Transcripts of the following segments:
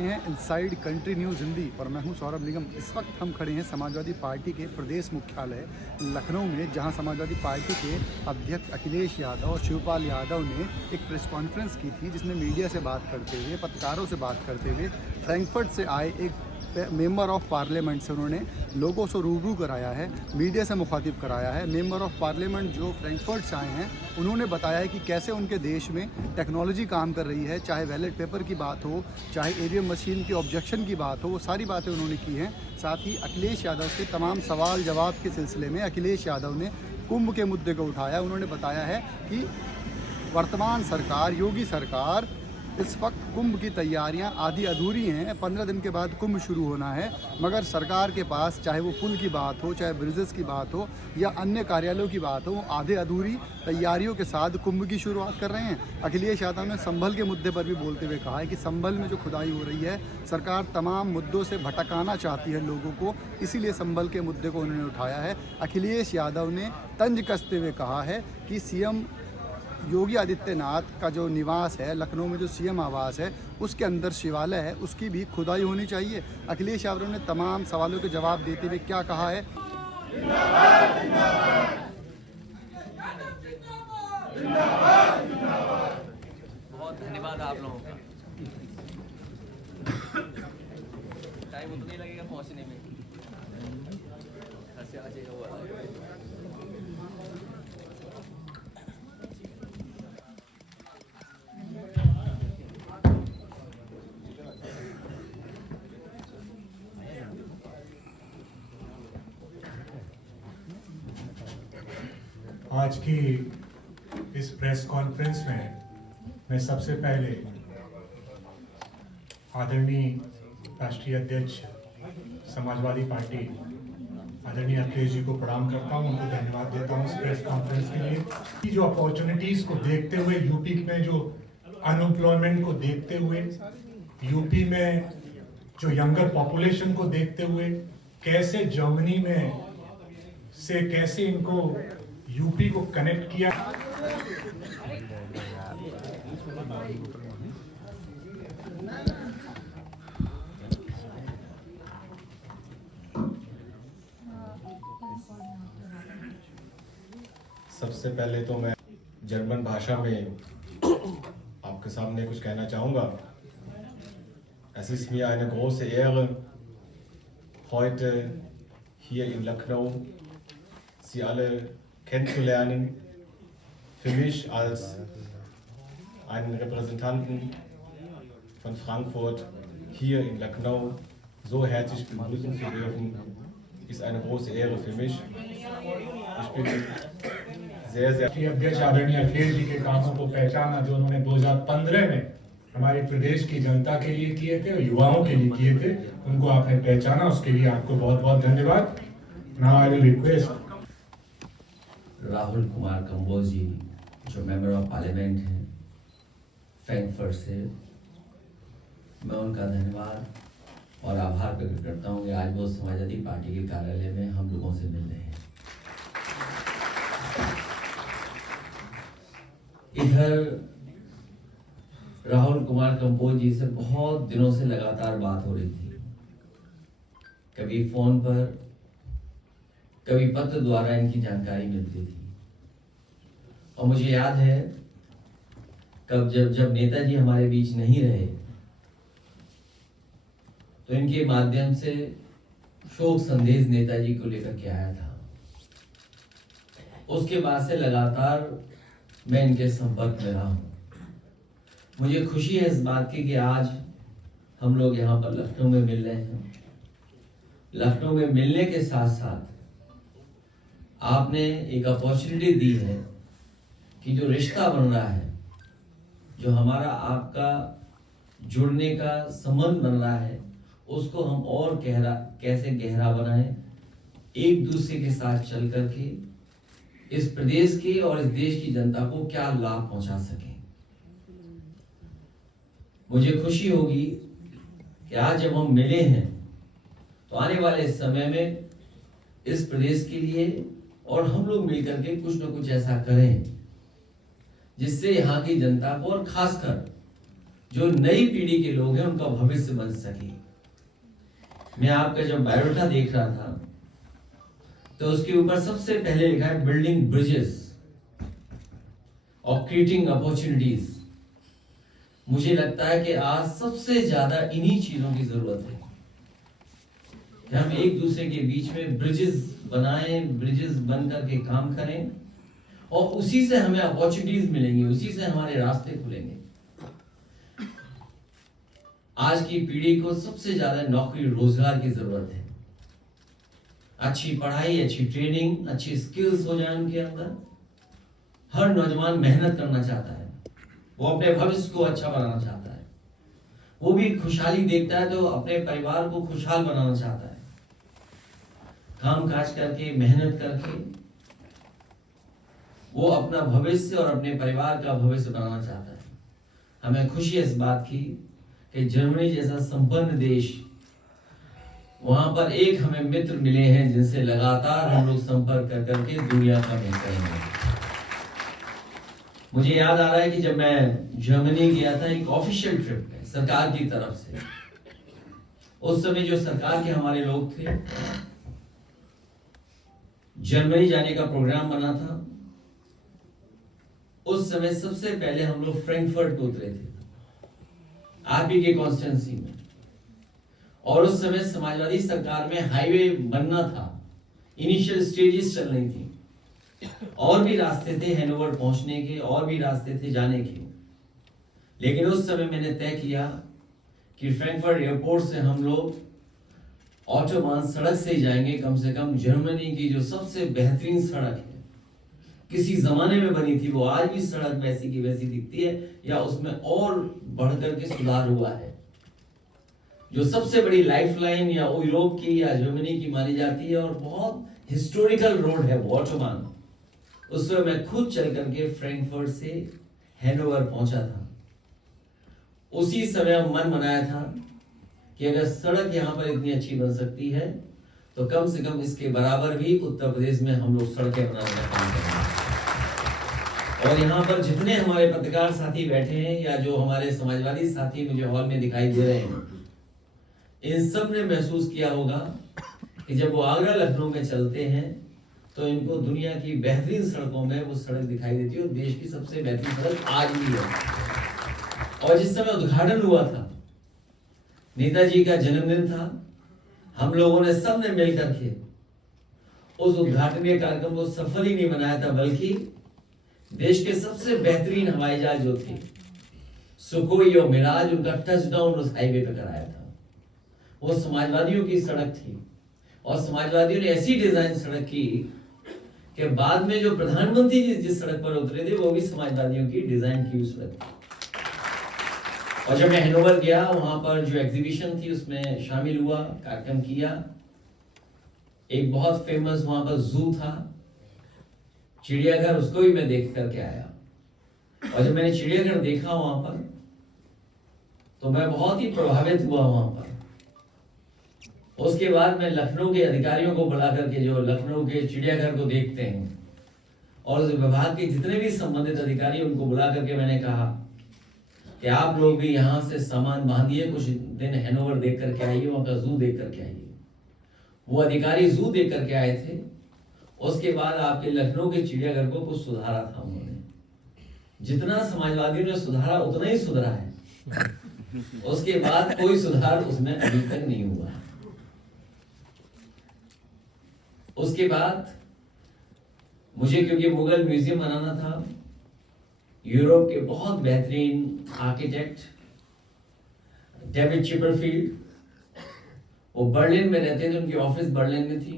हैं inside country news Hindi और मैं हूं सौरभ निगम। इस वक्त हम खड़े हैं समाजवादी पार्टी के प्रदेश मुख्यालय लखनऊ में, जहां समाजवादी पार्टी के अध्यक्ष अखिलेश यादव और शिवपाल यादव ने एक प्रेस कॉन्फ्रेंस की थी, जिसमें मीडिया से बात करते हुए, पत्रकारों से बात करते हुए फ्रैंकफर्ट से आए एक मेंबर ऑफ पार्लियामेंट से उन्होंने लोगों से रूबरू कराया है, मीडिया से मुखातिब कराया है। मेंबर ऑफ पार्लियामेंट जो फ्रैंकफर्ट से आए हैं, उन्होंने बताया है कि कैसे उनके देश में टेक्नोलॉजी काम कर रही है, चाहे बैलेट पेपर की बात हो, चाहे ईवीएम मशीन के ऑब्जेक्शन की बात हो, वो सारी बातें उन्होंने की हैं। साथ ही अखिलेश यादव से तमाम सवाल जवाब के सिलसिले में अखिलेश यादव ने कुंभ के मुद्दे को उठाया। उन्होंने बताया है कि वर्तमान सरकार, योगी सरकार, इस वक्त कुंभ की तैयारियां आधी अधूरी हैं। 15 दिन के बाद कुंभ शुरू होना है, मगर सरकार के पास चाहे वो पुल की बात हो, चाहे ब्रिजेस की बात हो या अन्य कार्यालयों की बात हो, वो आधे अधूरी तैयारियों के साथ कुंभ की शुरुआत कर रहे हैं। अखिलेश यादव ने संभल के मुद्दे पर भी बोलते हुए कहा है कि संभल में जो खुदाई हो रही है, सरकार तमाम मुद्दों से भटकाना चाहती है लोगों को, इसीलिए संभल के मुद्दे को उन्होंने उठाया है। अखिलेश यादव ने तंज कसते हुए कहा है कि सीएम योगी आदित्यनाथ का जो निवास है लखनऊ में, जो सीएम आवास है, उसके अंदर शिवालय है, उसकी भी खुदाई होनी चाहिए। अखिलेश यादव ने तमाम सवालों के जवाब देते हुए क्या कहा है? बहुत धन्यवाद आप लोगों का। टाइम उतना ही लगेगा पहुंचने में। घर से आ जाएगा वो। आज की इस प्रेस कॉन्फ्रेंस में मैं सबसे पहले आदरणीय राष्ट्रीय अध्यक्ष समाजवादी पार्टी आदरणीय अखिलेश जी को प्रणाम करता हूं, उनको धन्यवाद देता हूं इस प्रेस कॉन्फ्रेंस के लिए। जो अपॉर्चुनिटीज को देखते हुए, यूपी में जो अनएम्प्लॉयमेंट को देखते हुए, यूपी में जो यंगर पॉपुलेशन को देखते हुए, कैसे जर्मनी में से कैसे इनको यूपी को कनेक्ट किया। सबसे पहले तो मैं जर्मन भाषा में आपके सामने कुछ कहना चाहूँगा। Es ist mir eine große Ehre, heute hier in Lucknow Sie alle kennenzulernen. Für mich als einen Repräsentanten von Frankfurt hier in Lucknow so herzlich begrüßen zu dürfen, ist eine große Ehre für mich. Ich bin sehr, sehr अध्यक्ष आदरणीय अखिलेश जी के कामों को पहचाना, जो उन्होंने 2015 में हमारे प्रदेश की जनता के लिए किए थे और युवाओं के लिए किए थे, उनको आपने पहचाना, उसके लिए आपको बहुत बहुत धन्यवाद। Now I will request Rahul Kumar Kamboj जी, जो मेंबर ऑफ पार्लियामेंट हैं फ्रैंकफर्ट से, मैं उनका धन्यवाद और आभार प्रकट करता हूं कि आज वो समाजवादी पार्टी के कार्यालय में हम लोगों से मिल रहे हैं। इधर राहुल कुमार कंबोज जी से बहुत दिनों से लगातार बात हो रही थी, कभी फोन पर, कभी पत्र द्वारा इनकी जानकारी मिलती थी। और मुझे याद है कब जब नेताजी हमारे बीच नहीं रहे, तो इनके माध्यम से शोक संदेश नेताजी को लेकर के आया था। उसके बाद से लगातार मैं इनके संपर्क में रहा हूं। मुझे खुशी है इस बात की कि आज हम लोग यहाँ पर लखनऊ में मिल रहे हैं। लखनऊ में मिलने के साथ साथ आपने एक अपॉर्चुनिटी दी है कि जो रिश्ता बन रहा है, जो हमारा आपका जुड़ने का संबंध बन रहा है, उसको हम और कैसे गहरा बनाएं, एक दूसरे के साथ चल करके इस प्रदेश के और इस देश की जनता को क्या लाभ पहुंचा सकें। मुझे खुशी होगी कि आज जब हम मिले हैं तो आने वाले समय में इस प्रदेश के लिए और हम लोग मिलकर के कुछ न कुछ ऐसा करें जिससे यहाँ की जनता को और खासकर जो नई पीढ़ी के लोग हैं उनका भविष्य बन सके। मैं आपका जब बायोडाटा देख रहा था तो उसके ऊपर सबसे पहले लिखा है बिल्डिंग ब्रिजेस और क्रिएटिंग अपॉर्चुनिटीज। मुझे लगता है कि आज सबसे ज्यादा इन्हीं चीजों की जरूरत है कि हम एक दूसरे के बीच में ब्रिजेस बनाएं, ब्रिजेस बन करके काम करें और उसी से हमें अपॉर्चुनिटीज मिलेंगी, उसी से हमारे रास्ते खुलेंगे। आज की पीढ़ी को सबसे ज्यादा नौकरी रोजगार की जरूरत है। अच्छी पढ़ाई, अच्छी ट्रेनिंग, अच्छी स्किल्स हो जाए उनके अंदर। हर नौजवान मेहनत करना चाहता है, वो अपने भविष्य को अच्छा बनाना चाहता है, वो भी खुशहाली देखता है तो अपने परिवार को खुशहाल बनाना चाहता है। काम काज करके, मेहनत करके वो अपना भविष्य और अपने परिवार का भविष्य बनाना चाहता है। हमें खुशी है इस बात की कि जर्मनी जैसा संपन्न देश, वहां पर एक हमें मित्र मिले हैं जिनसे लगातार हम लोग संपर्क कर करके दुनिया का मिल करेंगे। मुझे याद आ रहा है कि जब मैं जर्मनी गया था एक ऑफिशियल ट्रिप पे सरकार की तरफ से, उस समय जो सरकार के हमारे लोग थे, जर्मनी जाने का प्रोग्राम बना था। उस समय सबसे पहले हम लोग फ्रैंकफर्ट को उतरे थे, आरपी के कॉन्स्टिट्यूंसी में, और उस समय समाजवादी सरकार में हाईवे बनना था, इनिशियल स्टेजेस चल रही थी, और भी रास्ते थे हैनोवर पहुंचने के, और भी रास्ते थे जाने के। लेकिन उस समय मैंने तय किया कि फ्रैंकफर्ट एयरपोर्ट से हम लोग ऑटोबान सड़क से ही जाएंगे। कम से कम जर्मनी की जो सबसे बेहतरीन सड़क है, किसी जमाने में बनी थी, वो आज भी सड़क वैसी की वैसी दिखती है या उसमें और बढ़कर के सुधार हुआ है। जो सबसे बड़ी लाइफलाइन या यूरोप की या जर्मनी की मानी जाती है और बहुत हिस्टोरिकल रोड है वो ऑटोबान, उसमें मैं खुद चल करके फ्रैंकफर्ट से हैनोवर पहुंचा था। उसी समय मन बनाया था कि अगर सड़क यहाँ पर इतनी अच्छी बन सकती है तो कम से कम इसके बराबर भी उत्तर प्रदेश में हम लोग सड़कें बनाने का काम करेंगे। और यहाँ पर जितने हमारे पत्रकार साथी बैठे हैं या जो हमारे समाजवादी साथी मुझे हॉल में दिखाई दे रहे हैं, इन सब ने महसूस किया होगा कि जब वो आगरा लखनऊ में चलते हैं तो इनको दुनिया की बेहतरीन सड़कों में वो सड़क दिखाई देती है, और देश की सबसे बेहतरीन सड़क आज भी है। और जिस समय उद्घाटन हुआ था, नेताजी का जन्मदिन था, हम लोगों ने सबने मिल करके उस उद्घाटन के कार्यक्रम को सफल ही नहीं बनाया था, बल्कि देश के सबसे बेहतरीन हवाई जहाज जो थे सुखोई और मिराज, उनका टचडाउन उस हाईवे पे कराया था। वो समाजवादियों की सड़क थी, और समाजवादियों ने ऐसी डिजाइन सड़क की कि बाद में जो प्रधानमंत्री जी जिस सड़क पर उतरे थे वो भी समाजवादियों की डिजाइन की हुई सड़क थी। और जब मैं हैनोवर गया, वहां पर जो एग्जीबिशन थी उसमें शामिल हुआ, कार्यक्रम किया। एक बहुत फेमस वहां पर जू था, चिड़ियाघर, उसको भी मैं देख करके आया। और जब मैंने चिड़ियाघर देखा वहां पर तो मैं बहुत ही प्रभावित हुआ वहां पर। उसके बाद मैं लखनऊ के अधिकारियों को बुला करके, जो लखनऊ के चिड़ियाघर को देखते हैं, और उस विभाग के जितने भी संबंधित अधिकारी, उनको बुला करके मैंने कहा कि आप लोग भी यहाँ से सामान बांधिए, कुछ दिन हैनोवर देख करके आइए, वहाँ का जू देख करके आइए। वो अधिकारी जू देख करके आए थे। उसके बाद आपके लखनऊ के चिड़ियाघर को कुछ सुधारा था उन्होंने, जितना समाजवादियों ने सुधारा उतना ही सुधरा है। उसके बाद कोई सुधार उसमें अभी तक नहीं हुआ। उसके बाद मुझे, क्योंकि मुगल म्यूजियम बनाना था, यूरोप के बहुत बेहतरीन आर्किटेक्ट डेविड चिपरफील्ड, वो बर्लिन में रहते थे, उनकी ऑफिस बर्लिन में थी।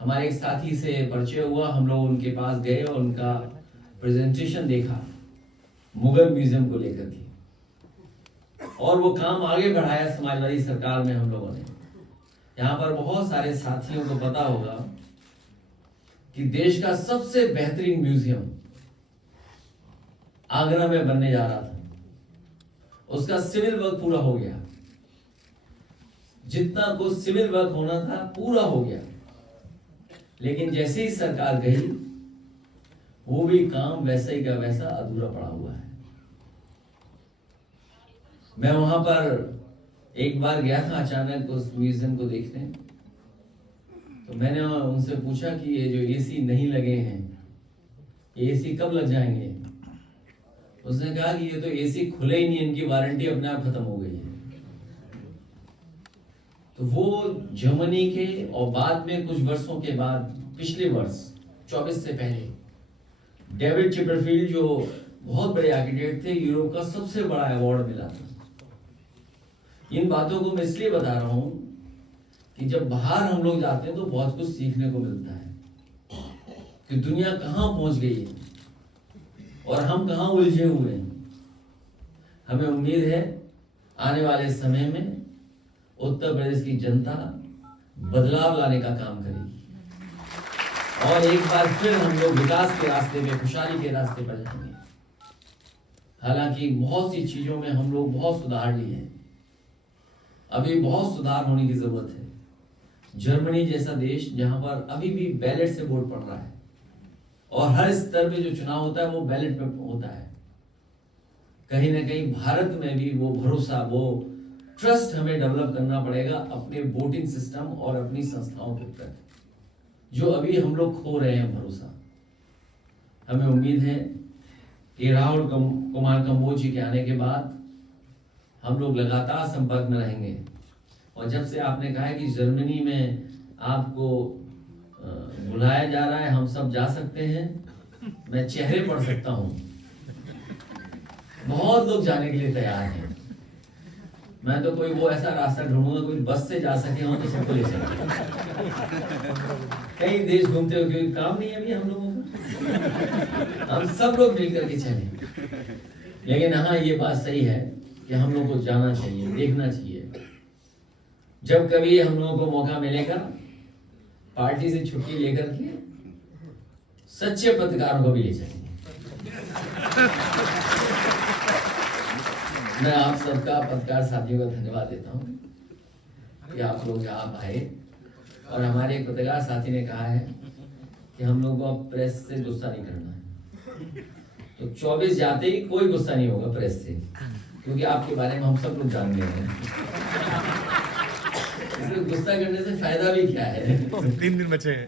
हमारे एक साथी से परिचय हुआ, हम लोग उनके पास गए और उनका प्रेजेंटेशन देखा मुगल म्यूजियम को लेकर के, और वो काम आगे बढ़ाया समाजवादी सरकार में हम लोगों ने। यहाँ पर बहुत सारे साथियों को पता होगा कि देश का सबसे बेहतरीन म्यूजियम आगरा में बनने जा रहा था। उसका सिविल वर्क पूरा हो गया, जितना कुछ सिविल वर्क होना था पूरा हो गया। लेकिन जैसे ही सरकार गई, वो भी काम वैसे ही का वैसा अधूरा पड़ा हुआ है। मैं वहां पर एक बार गया था अचानक उस म्यूजियम को देखने, तो मैंने उनसे पूछा कि ये जो एसी नहीं लगे हैं, ये एसी कब लग जाएंगे? उसने कहा कि ये तो एसी खुले ही नहीं, इनकी वारंटी अपने आप खत्म हो गई है। तो वो जर्मनी के, और बाद में कुछ वर्षों के बाद, पिछले वर्ष 24 से पहले, डेविड चिपरफील्ड जो बहुत बड़े आर्किटेक्ट थे, यूरोप का सबसे बड़ा अवार्ड मिला था। इन बातों को मैं इसलिए बता रहा हूं कि जब बाहर हम लोग जाते हैं तो बहुत कुछ सीखने को मिलता है कि दुनिया कहां पहुंच गई है और हम कहां उलझे हुए हैं। हमें उम्मीद है आने वाले समय में उत्तर प्रदेश की जनता बदलाव लाने का काम करेगी और एक बार फिर हम लोग विकास के रास्ते पे, खुशहाली के रास्ते पर जाएंगे। हालांकि बहुत सी चीजों में हम लोग बहुत सुधार लिए हैं, अभी बहुत सुधार होने की जरूरत है। जर्मनी जैसा देश जहां पर अभी भी बैलेट से वोट पड़ रहा है और हर स्तर पे जो चुनाव होता है वो बैलेट पे होता है, कहीं ना कहीं भारत में भी वो भरोसा, वो ट्रस्ट हमें डेवलप करना पड़ेगा अपने वोटिंग सिस्टम और अपनी संस्थाओं के प्रति, जो अभी हम लोग खो रहे हैं भरोसा। हमें उम्मीद है कि राहुल कुमार कंबोज जी के आने के बाद हम लोग लगातार संपर्क में रहेंगे। और जब से आपने कहा है कि जर्मनी में आपको बुलाया जा रहा है, हम सब जा सकते हैं, मैं चेहरे पढ़ सकता हूं, बहुत लोग जाने के लिए तैयार हैं। मैं तो कोई वो ऐसा रास्ता ढूंढूंगा, कोई बस से जा सके हो तो सबको ले सके। कई देश घूमते हो, कोई काम नहीं है अभी हम लोगों को, हम सब लोग मिल करके चले। लेकिन हाँ, ये बात सही है कि हम लोग को जाना चाहिए, देखना चाहिए। जब कभी हम लोगों को मौका मिलेगा, पार्टी से छुट्टी लेकर के सच्चे पत्रकारों को भी ले जाएंगे। मैं आप सबका, पत्रकार साथियों का धन्यवाद देता हूं कि आप लोग यहाँ आए। और हमारे एक पत्रकार साथी ने कहा है कि हम लोग को अब प्रेस से गुस्सा नहीं करना है, तो 24 जाते ही कोई गुस्सा नहीं होगा प्रेस से, क्योंकि आपके बारे में हम सब लोग जान गए हैं। इसलिए गुस्सा करने से फायदा भी क्या है? 3 दिन बचे हैं।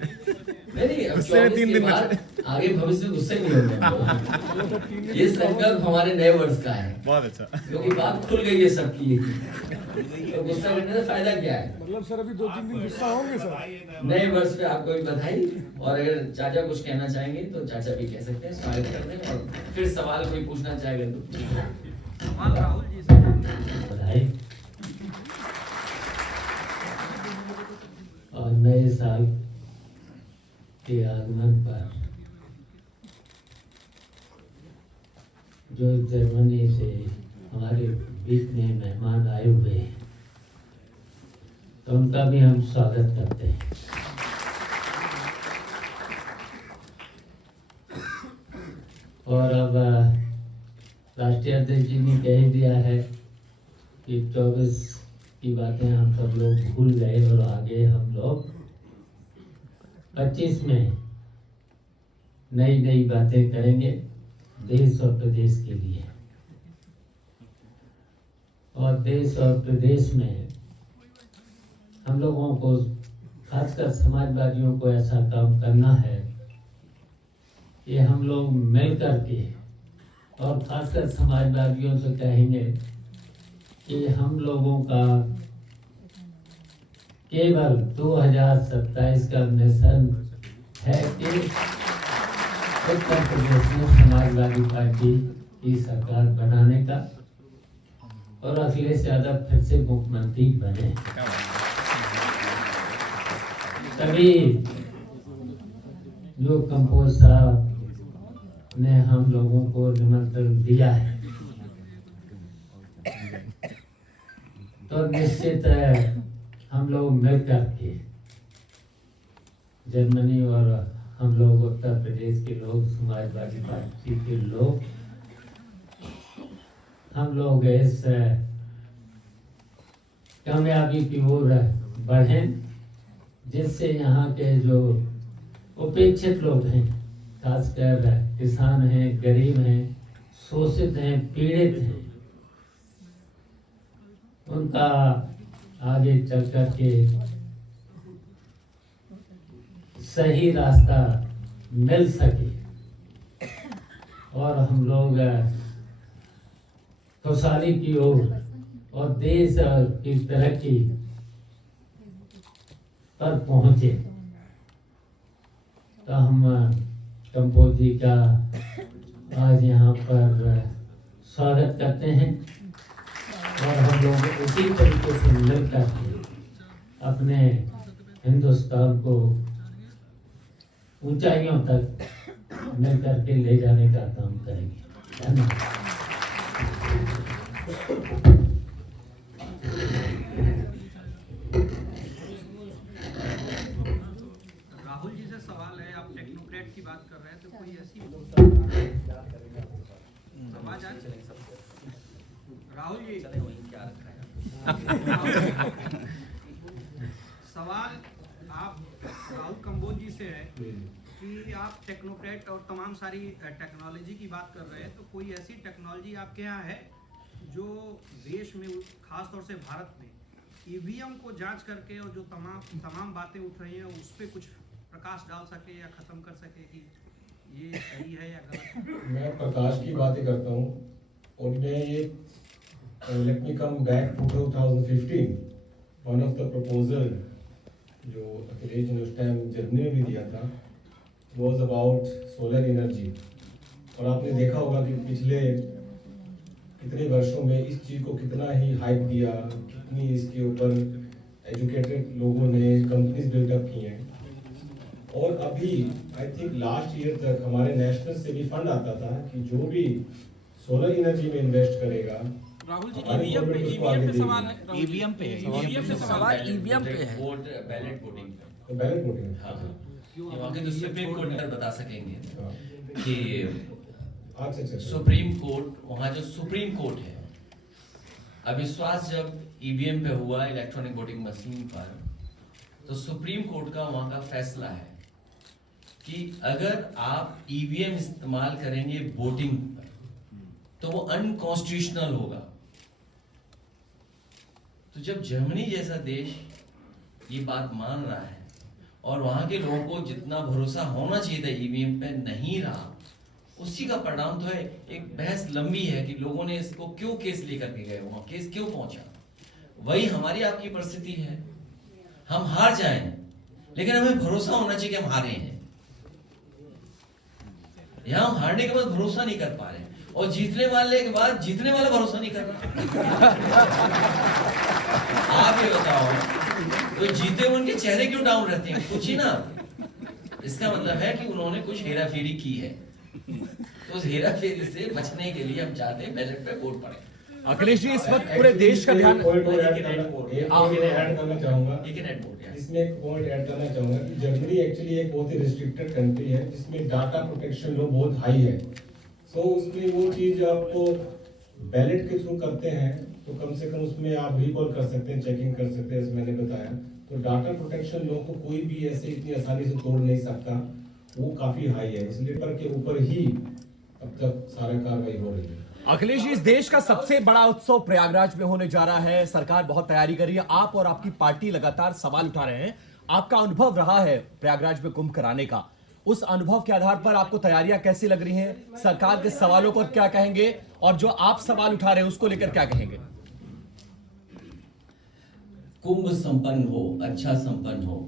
नहीं, अब गुस्से में 3 दिन बचे। आगे भविष्य में गुस्से नहीं होंगे। ये संकल्प हमारे नए वर्ष का है, बहुत अच्छा, क्योंकि बात खुल गई है सबकी। तो गुस्सा करने से फायदा क्या है? मतलब सर अभी 2-3 दिन गुस्सा होंगे सर। नए वर्ष पे आपको भी बधाई। और अगर चाचा कुछ कहना चाहेंगे तो चाचा भी कह सकते हैं, स्वागत करते हैं। और फिर सवाल कोई पूछना चाहेगा तो बधाई। और नए साल के आगमन पर जो जर्मनी से हमारे बीच में मेहमान आए हुए हैं, तो उनका भी हम स्वागत करते हैं। और अब राष्ट्रीय अध्यक्ष जी ने कह ही दिया है कि 24 की बातें हम सब लोग भूल गए और आगे हम लोग 25 में नई नई बातें करेंगे देश और प्रदेश के लिए। और देश और प्रदेश में हम लोगों को, खासकर समाजवादियों को, ऐसा काम करना है कि हम लोग मिल करके, और खासकर समाजवादियों से कहेंगे कि हम लोगों का केवल 2027 का मिशन है कि उत्तर प्रदेश में समाजवादी पार्टी की सरकार बनाने का और अखिलेश यादव फिर से मुख्यमंत्री बने। तभी जो कंपोज साहब ने हम लोगों को निमंत्रण दिया है, तो निश्चित हम लोग मिलकर के, जर्मनी और हम लोग उत्तर प्रदेश के लोग, समाजवादी पार्टी के लोग, हम लोग इस कामयाबी की ओर बढ़ें, जिससे यहाँ के जो उपेक्षित लोग हैं, खासकर किसान हैं, गरीब हैं, शोषित हैं, पीड़ित हैं, उनका आगे चल कर के सही रास्ता मिल सके और हम लोग खुशहाली की ओर और देश की तरक्की पर पहुंचे। तो हम कंबोज जी का आज यहाँ पर स्वागत करते हैं और हम लोग उसी तरीके से मिलकर के अपने हिंदुस्तान को ऊंचाइयों तक मिलकर के ले जाने का काम करेंगे। धन्यवाद। राहुल जी से सवाल है, आप टेक्नोक्रेट की बात कर रहे हैं तो कोई ऐसी आवाज आ रही है? राहुल जी चले वहीं क्या रखा है सवाल आप राहुल कंबोज जी से है कि आप टेक्नोक्रेट और तमाम सारी टेक्नोलॉजी की बात कर रहे हैं, तो कोई ऐसी टेक्नोलॉजी आपके यहाँ है जो देश में खास तौर से भारत में ईवीएम को जांच करके और जो तमाम बातें उठ रही हैं उस पर कुछ प्रकाश डाल सके या खत्म कर सके कि ये सही है या गलत? मैं प्रकाश की बातें करता हूँ और मैं ये let me come back to 2015 one of the proposal जो अखिलेश ने उस टाइम जर्मनी में भी दिया था वाज अबाउट सोलर एनर्जी। और आपने देखा होगा कि पिछले कितने वर्षों में इस चीज़ को कितना ही हाइप दिया, कितनी इसके ऊपर एजुकेटेड लोगों ने कंपनीज बिल्डअप की हैं। और अभी आई थिंक लास्ट ईयर तक हमारे नेशनल से भी फंड आता था कि जो भी सोलर एनर्जी में इन्वेस्ट करेगा राहुल जी हमारी गवर्नमेंट उसको आगे देगी। सवाल है, ईवीएम पे सवाल ईवीएम पे है। वोट बैलेट वोटिंग पे। तो बैलेट वोटिंग हाँ ये वहाँ के तो सुप्रीम कोर्ट में बता सकेंगे हाँ। कि अच्छा सुप्रीम कोर्ट, वहाँ जो सुप्रीम कोर्ट है, अविश्वास जब ईवीएम पे हुआ इलेक्ट्रॉनिक वोटिंग मशीन पर, तो सुप्रीम कोर्ट का वहाँ का फैसला है कि अगर आप ईवीएम इस्तेमाल करेंगे वोटिंग पर तो वो अनकॉन्स्टिट्यूशनल होगा। तो जब जर्मनी जैसा देश ये बात मान रहा है और वहां के लोगों को जितना भरोसा होना चाहिए था ईवीएम पे नहीं रहा, उसी का परिणाम तो है। एक बहस लंबी है कि लोगों ने इसको क्यों केस लेकर के गए, वहां केस क्यों पहुंचा। वही हमारी आपकी परिस्थिति है, हम हार जाएं लेकिन हमें भरोसा होना चाहिए कि हम हारे हैं। यहां हम हारने के बाद भरोसा नहीं कर पा रहे और जीतने वाले के बाद जीतने वाला भरोसा नहीं कर रहा। आप ये बताओ तो जीते हुए उनके चेहरे क्यों डाउन रहते हैं? कुछ ही ना, इसका मतलब है कि उन्होंने कुछ हेराफेरी की है। तो उस हेराफेरी से बचने के लिए हम चाहते हैं बैलेट पे वोट पड़े। अखिलेश जी इस वक्त पूरे देश का ध्यान ऐड करना चाहूंगा इसमें एक पॉइंट ऐड करना चाहूंगा कि जर्मनी एक्चुअली एक बहुत ही रिस्ट्रिक्टेड कंट्री है जिसमें डाटा प्रोटेक्शन लॉ बहुत हाई है। सो उसमें वो चीज आपको बैलेट के थ्रू करते हैं तो कम से कम उसमें आप रिकॉल कर सकते हैं, चेकिंग कर सकते हैं, जैसे मैंने बताया। तो डाटा प्रोटेक्शन लॉ को कोई भी ऐसे इतनी आसानी से तोड़ नहीं सकता, वो काफी हाई है, इसलिए पर के ऊपर ही अब तक सारा कार्रवाई हो रही है। अखिलेश जी इस देश का सबसे बड़ा उत्सव प्रयागराज में होने जा रहा है, सरकार बहुत तैयारी कर रही है, आप और आपकी पार्टी लगातार सवाल उठा रहे हैं। आपका अनुभव रहा है प्रयागराज में कुंभ कराने का, उस अनुभव के आधार पर आपको तैयारियां कैसी लग रही हैं? सरकार के सवालों पर क्या कहेंगे और जो आप सवाल उठा रहे हैं उसको लेकर क्या कहेंगे? कुंभ संपन्न हो, अच्छा संपन्न हो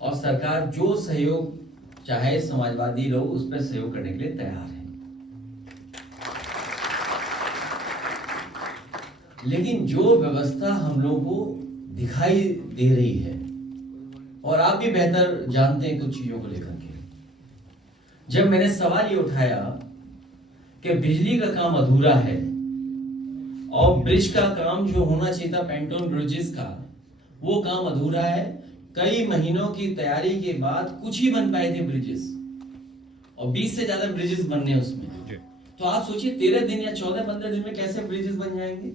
और सरकार जो सहयोग चाहे समाजवादी लोग उस पर सहयोग करने के लिए तैयार है। लेकिन जो व्यवस्था हम लोगों को दिखाई दे रही है और आप भी बेहतर जानते हैं कुछ चीजों को लेकर के, जब मैंने सवाल ये उठाया कि बिजली का काम अधूरा है और ब्रिज का काम जो होना चाहिए था पेंटोन ब्रिजेस का, वो काम अधूरा है। कई महीनों की तैयारी के बाद कुछ ही बन पाए थे ब्रिजेस और 20 से ज्यादा ब्रिजेस बनने उसमें। तो आप सोचिए 13 दिन या 14-15 दिन में कैसे ब्रिजेस बन जाएंगे।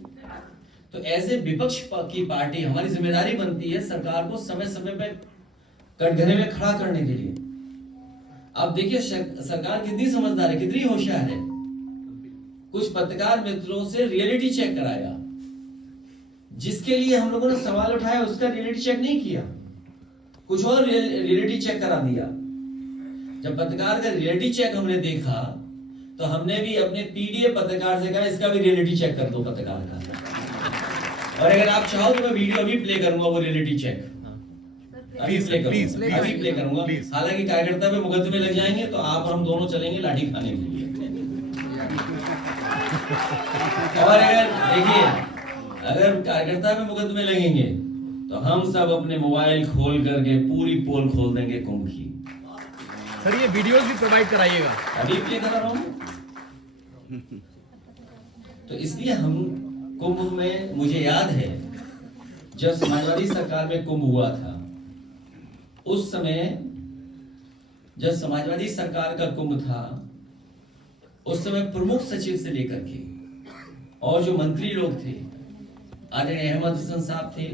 तो ऐसे विपक्ष की पार्टी हमारी जिम्मेदारी बनती है सरकार को समय समय पर कटघरे में खड़ा करने के लिए। आप देखिए सरकार कितनी समझदार है, कितनी होशियार है। कुछ पत्रकार मित्रों से रियलिटी चेक कराया जिसके लिए हम लोगों ने सवाल उठाया उसका रियलिटी चेक नहीं किया, कुछ और रियलिटी चेक करा दिया। जब पत्रकार का रियलिटी चेक हमने देखा तो हमने भी अपने पीडीएफ पत्रकार से कहा इसका भी रियलिटी चेक कर दो पत्रकार का। और अगर आप चाहो तो मैं वीडियो अभी प्ले करूंगा, वो रियलिटी चेक अभी प्ले करूंगा। हालांकि कार्यकर्ता पे मुकदमे लग जाएंगे तो आप हम दोनों चलेंगे लाठी खाने के लिए। और अगर देखिए, अगर कार्यकर्ता पे मुकदमे लगेंगे तो हम सब अपने मोबाइल खोल करके पूरी पोल खोल देंगे कुंभ की। सर ये वीडियोस भी प्रोवाइड कराइएगा। अभी प्ले कर रहा हूं। तो इसलिए हम कुंभ में, मुझे याद है जब समाजवादी सरकार में कुंभ हुआ था, उस समय जब समाजवादी सरकार का कुंभ था, उस समय प्रमुख सचिव से लेकर के और जो मंत्री लोग थे, आदरणीय अहमद हसन साहब थे,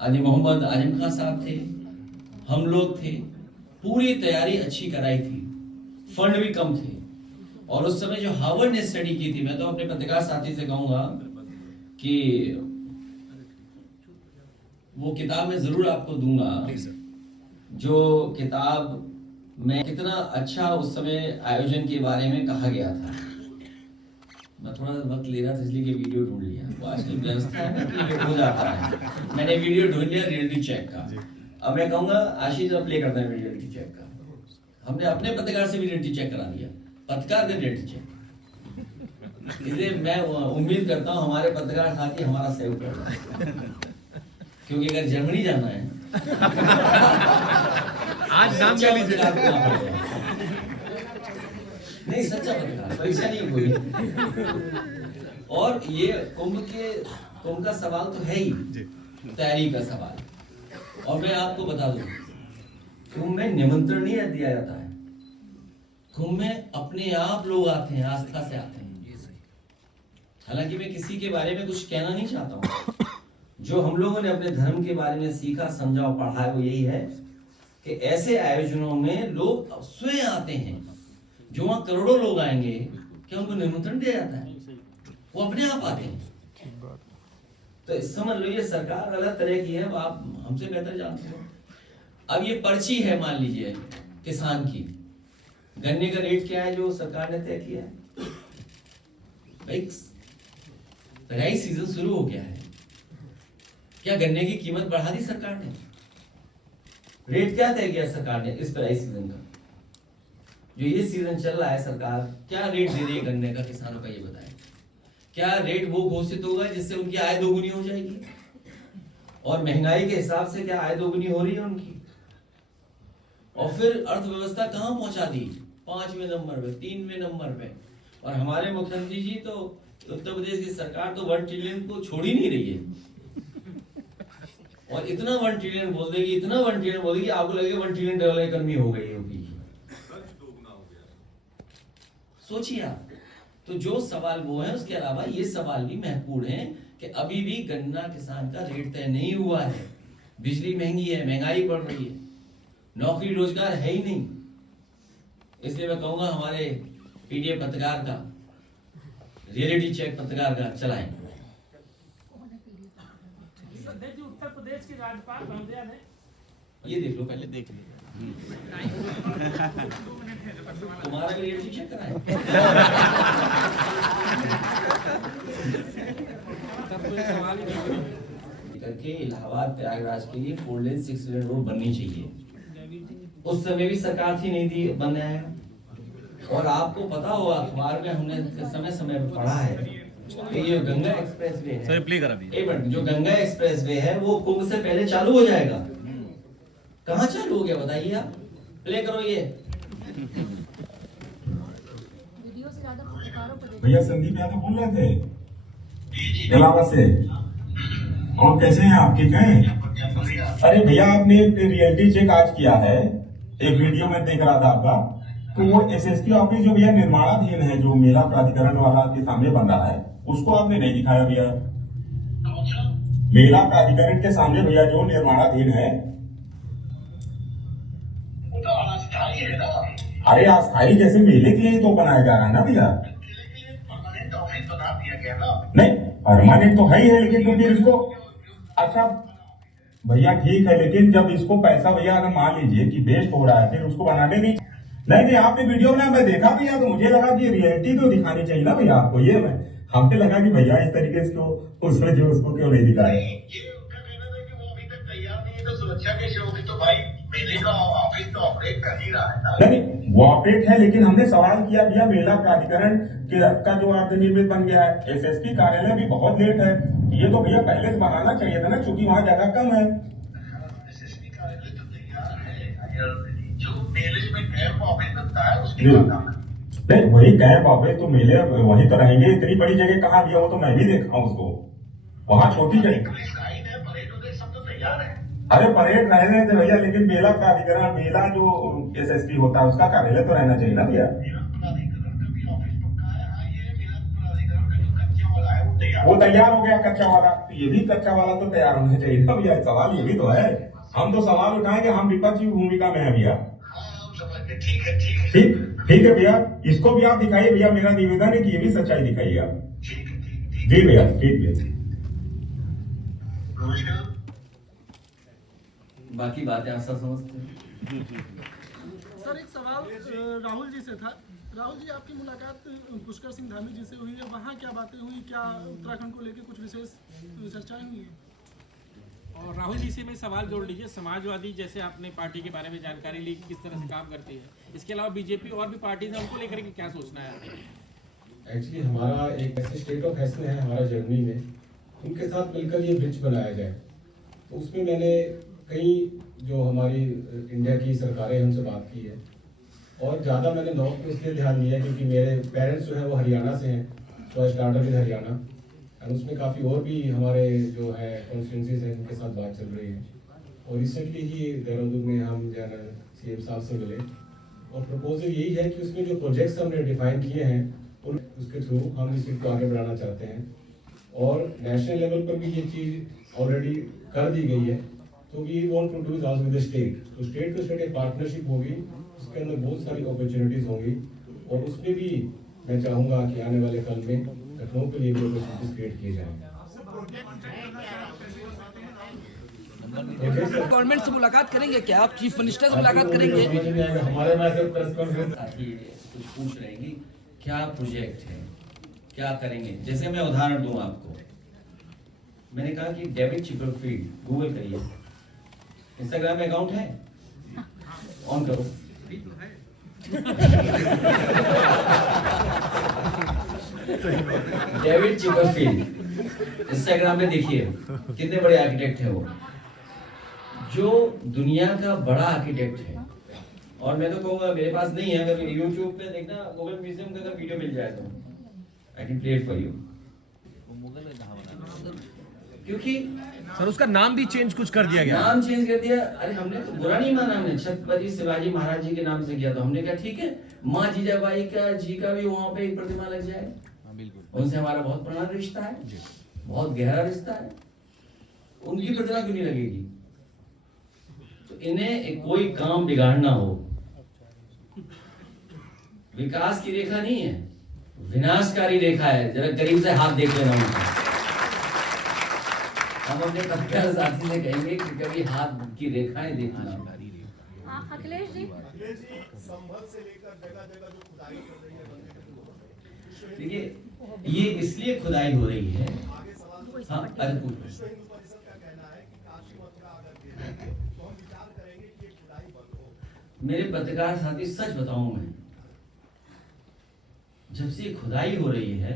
आदरणीय मोहम्मद आजम खान साहब थे, हम लोग थे, पूरी तैयारी अच्छी कराई थी, फंड भी कम थे। और उस समय जो हार्वर्ड ने स्टडी की थी, मैं तो अपने पत्रकार साथी से कहूंगा कि वो किताब मैं जरूर आपको दूंगा, जो किताब में कितना अच्छा उस समय आयोजन के बारे में कहा गया था। मैं थोड़ा वक्त ले रहा था इसलिए कि वीडियो ढूंढ लिया, वो आजकल व्यवस्था है ना कि हो जाता है। मैंने वीडियो ढूंढ लिया रियलिटी चेक का। अब मैं कहूंगा आशीष अब प्ले करता है रियलिटी चेक का। हमने अपने पत्रकार से भी रियलिटी चेक करा दिया, पत्रकार ने रियलिटी चेक। इसलिए मैं उम्मीद करता हूँ हमारे पत्रकार साथी हमारा सहयोग कर रहे हैं, क्योंकि अगर जर्मनी जाना है आज नाम ले लीजिए। नहीं, सच्चा पत्रकार, परीक्षा नहीं कोई। और ये कुंभ का सवाल तो है ही, तैयारी का सवाल। और मैं आपको बता दूं, कुंभ में निमंत्रण नहीं दिया जाता है, कुंभ में अपने आप लोग आते हैं, आस्था से आते हैं। हालांकि मैं किसी के बारे में कुछ कहना नहीं चाहता हूं, जो हम लोगों ने अपने धर्म के बारे में सीखा, समझा और पढ़ा है वो यही है कि ऐसे आयोजनों में लोग स्वयं आते हैं। जो वहां करोड़ों लोग आएंगे, क्या उनको निमंत्रण दिया जाता है? वो अपने आप आते हैं। तो समझ लो ये सरकार अलग तरह की है, आप हमसे बेहतर जानते हो। अब ये पर्ची है, मान लीजिए किसान की, गन्ने का रेट क्या है जो सरकार ने तय किया है? भाई पेराई सीजन शुरू हो गया है, क्या गन्ने की कीमत बढ़ा दी सरकार ने? रेट क्या तय किया सरकार ने इस पेराई सीजन का? जो ये सीजन चल रहा है, सरकार क्या रेट दे रही है गन्ने का किसानों का, ये बताएं। क्या रेट वो घोषित होगा जिससे उनकी आय दोगुनी हो जाएगी? और महंगाई के हिसाब से क्या आय दोगुनी हो रही है उनकी? और फिर अर्थव्यवस्था कहां पहुंचा दी? 5वें नंबर पे, 3वें नंबर पे। और हमारे मुख्यमंत्री जी तो, उत्तर प्रदेश की सरकार तो 1 ट्रिलियन को छोड़ ही नहीं रही है। और इतना 1 ट्रिलियन बोल देगी, इतना 1 ट्रिलियन बोल देगी, आपको लगेगा 1 ट्रिलियन डॉलर इकोनॉमी हो गई यूपी की। सोचिए आप। तो जो सवाल वो है, उसके अलावा ये सवाल भी महत्वपूर्ण है कि अभी भी गन्ना किसान का रेट तय नहीं हुआ है, बिजली महंगी है, महंगाई बढ़ रही है, नौकरी रोजगार है ही नहीं। इसलिए मैं कहूंगा हमारे पीडीएफ पत्रकार का, रियलिटी चेक पत्रकार का चलाएं। उत्तर प्रदेश के राज्यपाल महोदया ने, ये देख लो, पहले देख लो, तुम्हारा भी रियलिटी चेक कराएं। करके इलाहाबाद प्रयागराज के लिए 4 लेन 6 लेन रोड बननी चाहिए। उस समय भी सरकार थी, नहीं थी, बनाया। और आपको पता होगा, अखबार में हमने समय समय पर पढ़ा है कि ये गंगा एक्सप्रेस वे है, सर प्ले करा दीजिए। एक मिनट, जो गंगा एक्सप्रेस वे है वो कुंभ से पहले चालू हो जाएगा। कहाँ चालू हो गया बताइए आप? प्ले करो ये। भैया संदीप यादव बोल रहे थे इलाहाबाद से। और कैसे हैं आप, ठीक हैं? अरे भैया आपने एक रियलिटी चेक आज किया है, एक वीडियो में देख रहा था आपका, तो वो एसएसपी ऑफिस जो भैया निर्माणाधीन है, जो मेला प्राधिकरण वाला के सामने बन रहा है, उसको आपने नहीं दिखाया भैया। मेला प्राधिकरण के सामने भैया जो निर्माणाधीन है, अरे अस्थायी जैसे मेले के लिए तो बनाया जा रहा है ना भैया। नहीं, परमानेंट तो है ही है, लेकिन तो फिर इसको अच्छा भैया ठीक है, लेकिन जब इसको पैसा भैया अगर मान लीजिए कि वेस्ट हो रहा है फिर उसको बनाने नहीं आपने वीडियो में मैं देखा भैया तो मुझे लगा कि रियलिटी तो दिखानी चाहिए ना भैया आपको, ये मैं हमें लगा कि भैया इस तरीके से क्यों उसमें जो उसको क्यों नहीं दिखाया। सुरक्षा के शोक तो भाई मेले का ऑफिस तो ऑपरेट कर ही रहा है। नहीं वो ऑपरेट है, लेकिन हमने सवाल किया भैया मेला प्राधिकरण का जो निर्मित बन गया है, एसएसपी कार्यालय भी बहुत लेट है, ये तो भैया पहले से बनाना चाहिए था ना, क्योंकि वहाँ जगह कम है। एसएसपी कार्यालय तो तैयार है, जो मेले में कैंप ऑफिस बनता है उसकी बात है। नहीं वही कैंप ऑफिस तो मेले वहीं तो रहेंगे, इतनी बड़ी जगह कहाँ भैया, वो तो मैं भी देखा हूँ उसको, वहाँ छोटी जगह सब तो तैयार है। अरे परेड रहने थे भैया, लेकिन मेला प्राधिकरण मेला जो एसएसपी होता है उसका कार्यालय तो रहना चाहिए ना भैया। वो तैयार हो गया कच्चा वाला, तो ये भी कच्चा वाला तो तैयार होना चाहिए ना भैया, सवाल ये भी तो है। हम तो सवाल उठाएंगे, हम विपक्षी भूमिका में है भैया। ठीक है भैया, इसको भी आप दिखाइए भैया, मेरा निवेदन है कि ये भी सच्चाई दिखाइए आप। जी भैया, ठीक भैया। बाकी बातें आप सब समझते हैं। सर एक सवाल राहुल जी से था। राहुल जी आपकी मुलाकात पुष्कर सिंह धामी जी से हुई है, वहाँ क्या बातें हुई, क्या उत्तराखंड को लेकर कुछ विशेष चर्चाएं हुई हैं? और राहुल जी से मैं सवाल जोड़ लीजिए, समाजवादी जैसे आपने पार्टी के बारे में जानकारी ली किस तरह से काम करती है, इसके अलावा बीजेपी और भी पार्टीज हैं, उनको लेकर के क्या सोचना है? एक्चुअली हमारा एक ऐसे स्टेट ऑफ हैसन है हमारा जर्मनी में, उनके साथ मिलकर ये ब्रिज बनाया जाए, तो उसमें मैंने कई जो हमारी इंडिया की सरकारें उनसे बात की है, और ज़्यादा मैंने नॉर्थ में इसलिए ध्यान दिया क्योंकि मेरे पेरेंट्स जो है वो हरियाणा से हैं, तो आई स्टार्टेड इन हरियाणा, और उसमें काफ़ी और भी हमारे जो है कॉन्स्टिट्यूंसीज हैं उनके साथ बात चल रही है। और रिसेंटली ही देहरादून में हम जो है CM साहब से मिले, और प्रपोजल यही है कि उसमें जो प्रोजेक्ट्स हमने डिफाइन किए हैं उसके थ्रू हम इस चीज़ को आगे बढ़ाना चाहते हैं, और नेशनल लेवल पर भी ये चीज़ ऑलरेडी कर दी गई है, तो we want to do it also with the state, तो स्टेट टू स्टेट एक पार्टनरशिप होगी, उसके अंदर बहुत सारी अपॉर्चुनिटीज होंगी, और उसमें भी मैं चाहूँगा कि आने वाले कल में लखनऊ के लिए भी अपॉर्चुनिटीज क्रिएट किए जाएँ। गवर्नमेंट से मुलाकात करेंगे क्या आप? चीफ मिनिस्टर से मुलाकात करेंगे? हमारे मैसेज प्रेस कॉन्फ्रेंस कुछ पूछ रहे हैं कि क्या प्रोजेक्ट है, क्या करेंगे। जैसे मैं उदाहरण दूं आपको, मैंने कहा कि डेविड चिपरफील्ड गूगल करिए, इंस्टाग्राम में अकाउंट है, ऑन करो। डेविड चिपरफील्ड इंस्टाग्राम में देखिए कितने बड़े आर्किटेक्ट हैं वो, जो दुनिया का बड़ा आर्किटेक्ट है। और मैं तो कहूँगा मेरे पास नहीं है, अगर यूट्यूब पे देखना गूगल म्यूजियम का अगर वीडियो मिल जाए तो I can play it for you. क्योंकि सर उसका नाम भी चेंज कुछ कर दिया गया, नाम चेंज कर दिया। अरे हमने तो बुरा नहीं माना, हमने छत्रपति शिवाजी महाराज जी के नाम से किया, तो हमने कहा ठीक है, माँ जीजाबाई का जी का भी वहाँ पे एक प्रतिमा लग जाए। उनसे हमारा बहुत पुराना रिश्ता है, बहुत गहरा रिश्ता है, उनकी प्रतिमा क्यों नहीं लगेगी? तो इन्हें कोई काम बिगाड़ना हो, विकास की रेखा नहीं है, विनाशकारी रेखा है। जरा करीब से हाथ देख लेना उनका। हम अपने पत्रकार साथी से कहेंगे कि कभी हाथ की रेखाएं देखना। अखिलेश जी, संभल से लेकर जगह जगह जो खुदाई कर रही है, देखिए ये इसलिए खुदाई हो रही है। हाँ, मेरे पत्रकार साथी सच बताऊं, मैं जब से खुदाई हो रही है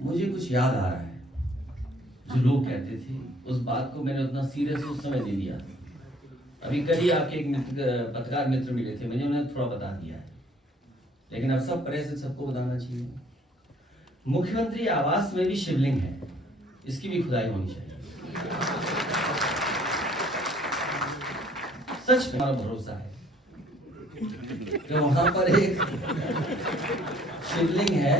मुझे कुछ याद आ रहा है जो लोग कहते थे, उस बात को मैंने उतना सीरियस उस समय दे दिया। अभी कल ही आपके एक पत्रकार मित्र मिले थे, मैंने उन्हें थोड़ा बता दिया है, लेकिन अब सब प्रेस सबको बताना चाहिए। मुख्यमंत्री आवास में भी शिवलिंग है, इसकी भी खुदाई होनी चाहिए। सच में हमारा भरोसा है कि वहां पर एक शिवलिंग है,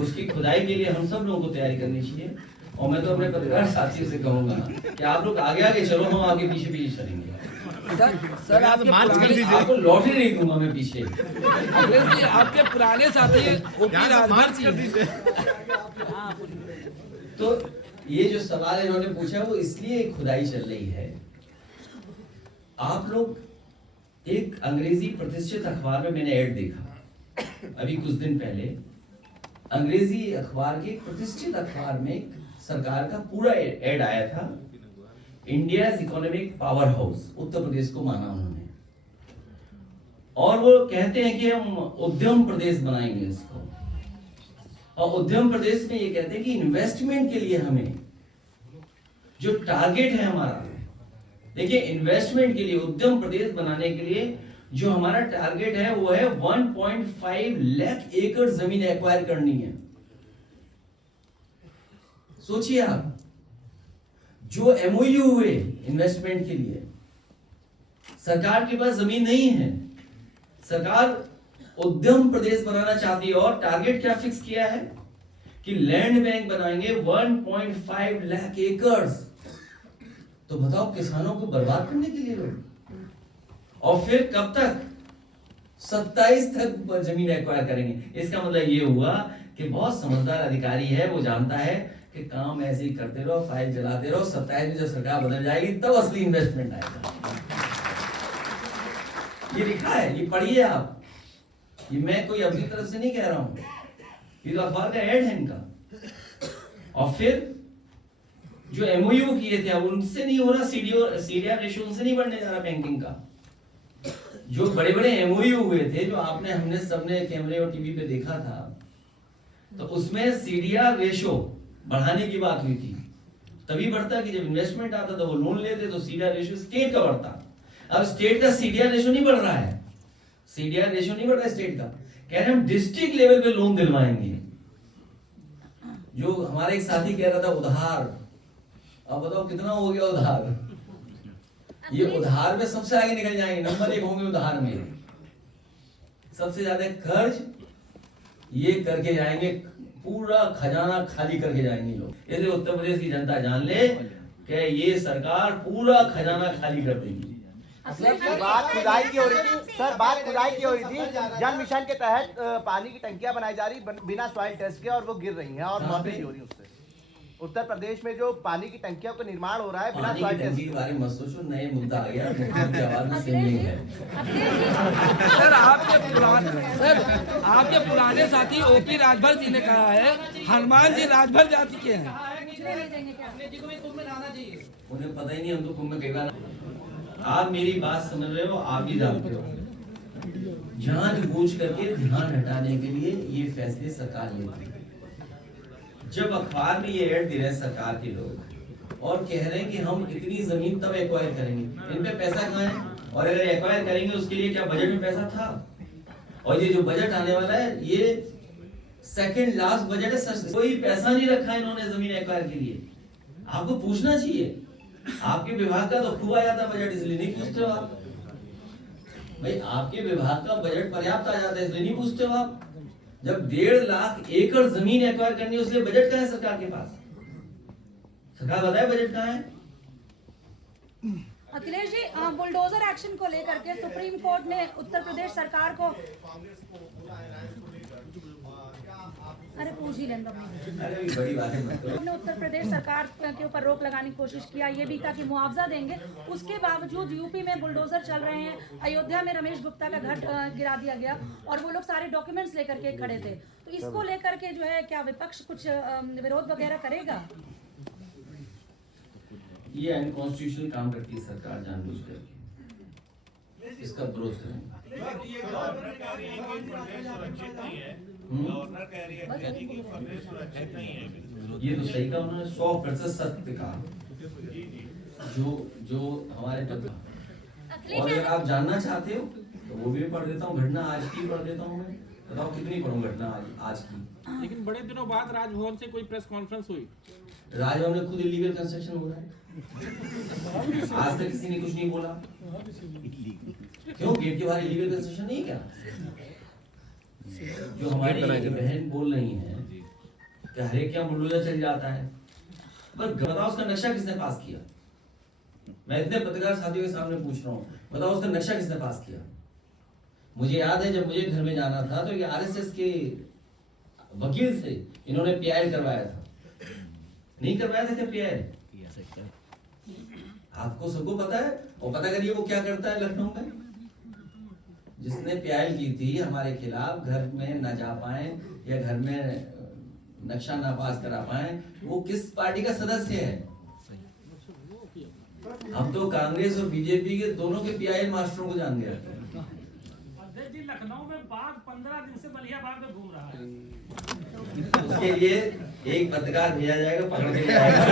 उसकी खुदाई के लिए हम सब लोगों को तैयारी करनी चाहिए। और मैं तो अपने पत्रकार साथियों से कहूंगा कि आप लोग आगे आगे चलो, हम आगे पीछे पीछे चलेंगे। सर आपको लॉटरी नहीं दूंगा मैं पीछे। अखिलेश जी, आपके पुराने साथी ओपी राजभर जी, तो ये जो सवाल इन्होंने पूछा वो इसलिए खुदाई चल रही है। आप लोग, एक अंग्रेजी प्रतिष्ठित अखबार में मैंने ऐड देखा अभी कुछ दिन पहले, अंग्रेजी अखबार के प्रतिष्ठित अखबार में सरकार का पूरा ऐड आया था। India economic power house, Uttar Pradesh को माना उन्होंने, और वो कहते हैं कि हम उद्यम प्रदेश बनाएंगे इसको। और उद्यम प्रदेश में ये कहते हैं कि इन्वेस्टमेंट के लिए हमें जो टारगेट है हमारा, देखिए इन्वेस्टमेंट के लिए, उद्यम प्रदेश बनाने के लिए जो हमारा टारगेट है वो है 1.5 लाख एकड़ जमीन एक्वायर करनी है। सोचिए आप, जो एमओयू हुए इन्वेस्टमेंट के लिए, सरकार के पास जमीन नहीं है, सरकार उद्यम प्रदेश बनाना चाहती है और टारगेट क्या फिक्स किया है कि लैंड बैंक बनाएंगे 1.5 लाख एकड़। तो बताओ, किसानों को बर्बाद करने के लिए लोग, और फिर कब तक? 27 तक जमीन एक्वायर करेंगे। इसका मतलब ये हुआ कि बहुत समझदार अधिकारी है, वो जानता है कि काम ऐसे ही करते रहो, फाइल चलाते रहो, 27 में जब सरकार बदल जाएगी तब असली इन्वेस्टमेंट आएगा। ये लिखा है, ये पढ़िए आप, ये मैं कोई अपनी तरफ से नहीं कह रहा हूं, ये तो अखबार का ऐड है इनका। और फिर जो एमओयू किए थे अब उनसे नहीं हो रहा, सीडीआर रेशियो उनसे नहीं बढ़ने जा रहा बैंकिंग का। जो बड़े बड़े एमओयू हुए थे, जो आपने हमने सबने कैमरे और टीवी पे देखा था, तो उसमें सीडीआर रेशियो बढ़ाने की बात हुई थी। तभी बढ़ता कि जब इन्वेस्टमेंट आता तो वो लोन लेते, तो सीडीआर रेशियो स्टेट का बढ़ता। अब स्टेट का सीडीआर रेशियो नहीं बढ़ रहा है, सीडीआर रेशियो नहीं बढ़ रहा है स्टेट का। कह रहे हम डिस्ट्रिक्ट लेवल पे लोन दिलवाएंगे। जो हमारे एक साथी कह रहा था उधार, अब बताओ कितना हो गया उधार। ये उधार में सबसे आगे निकल जाएंगे, नंबर 1 होंगे उधार में, सबसे ज्यादा कर्ज ये करके जाएंगे, पूरा खजाना खाली करके जाएंगे लोग। यदि उत्तर प्रदेश की जनता जान ले कि ये सरकार पूरा खजाना खाली कर देगी। बात खुदाई की हो रही थी सर, बात खुदाई की हो रही थी। जल मिशन के तहत पानी की टंकियां बनाई जा रही बिना सॉइल टेस्ट के, और वो गिर रही हैं और मौतें भी हो रही उससे। उत्तर प्रदेश में जो पानी की टंकियों का निर्माण हो रहा है बिना सॉइल टेस्ट के बारे में मत सोचो, नए मुद्दा आ गया, मुख्यमंत्री आवाज में सिंगिंग है। सर आपके पुराने साथी ओपी राजभर जी ने कहा है हनुमान जी राजभर जाति के हैं। उन्हें पता ही नहीं, हम तो कुंभ में कई बार। आप मेरी बात समझ रहे हो, आप भी जानते हो, जानबूझ करके ध्यान हटाने के लिए ये फैसले सरकार लेती है। जब अखबार में ये ऐड दे रहे हैं सरकार के लोग और कह रहे हैं कि हम इतनी जमीन तब एक्वायर करेंगे, इन पे पैसा कहाँ है? और अगर एक्वायर करेंगे उसके लिए क्या बजट में पैसा था? और ये जो बजट आने वाला है ये सेकंड लास्ट बजट है सर, कोई पैसा नहीं रखा इन्होंने जमीन एक्वायर के लिए। आपको पूछना चाहिए, आपके विभाग का तो खूब आ जाता बजट, इसलिए नहीं पूछते हो आप। भाई आपके विभाग का बजट पर्याप्त आ जाता है, इसलिए नहीं पूछते हो आप। जब 1.5 लाख एकड़ जमीन एक्वायर करनी है, उसलिए बजट कहाँ है सरकार के पास? सरकार बताए बजट कहाँ है? अखिलेश जी, बुलडोजर एक्शन को लेकर के सुप्रीम कोर्ट ने उत्तर प्रदेश सरकार को, अरे पूछ ही लेंगे, बड़ी बात है। हमने उत्तर प्रदेश सरकार के ऊपर रोक लगाने की कोशिश किया, ये भी कहा कि मुआवजा देंगे। उसके बावजूद यूपी में बुलडोजर चल रहे हैं, अयोध्या में रमेश गुप्ता का घर गिरा दिया गया और वो लोग सारे डॉक्यूमेंट्स लेकर के खड़े थे। तो इसको लेकर के जो है क्या विपक्ष कुछ विरोध वगैरह करेगा? ये अनकॉन्स्टिट्यूशनल काम करती है सरकार जानबूझ कर, इसका विरोध करेंगे। ये तो सही कहा उन्होंने, 100% सत्य कहा जो हमारे तक। और अगर आप जानना चाहते हो तो वो भी पढ़ देता हूँ, घटना आज की पढ़ देता हूँ मैं। बताओ कितनी पढ़ूं घटना आज की। लेकिन बड़े दिनों बाद राजभवन से कोई प्रेस कॉन्फ्रेंस हुई, राजभवन में खुद इलीगल कंस्ट्रक्शन हो रहा है, आज तक किसी ने कुछ नहीं बोला। क्यों? गेट के बाहर इलीगल कंस्ट्रक्शन नहीं क्या? जो हमारी बहन बोल रही है कि हर एक क्या बुलडोजर चल जाता है, पर बताओ उसका नक्शा किसने पास किया? मैं इतने पत्रकार साथियों के सामने पूछ रहा हूँ, बताओ उसका नक्शा किसने पास किया? मुझे याद है जब मुझे घर में जाना था तो ये आरएसएस के वकील से इन्होंने पीआईएल करवाया था। नहीं करवाया था क्या पीआईएल? आपको सबको पता है, और पता करिए वो क्या करता है लखनऊ में। जिसने पीआईएल की थी हमारे खिलाफ, घर में न जा पाए या घर में नक्शा ना पास करा पाए, वो किस पार्टी का सदस्य है? हम तो कांग्रेस और बीजेपी के दोनों के पीआईएल मास्टरों को जान गए। अध्यक्ष जी, लखनऊ में बाघ 15 दिन से बलिया बाग में घूम रहा है। उसके लिए एक पत्रकार भेजा जाएगा, पकड़ के ले आएगा।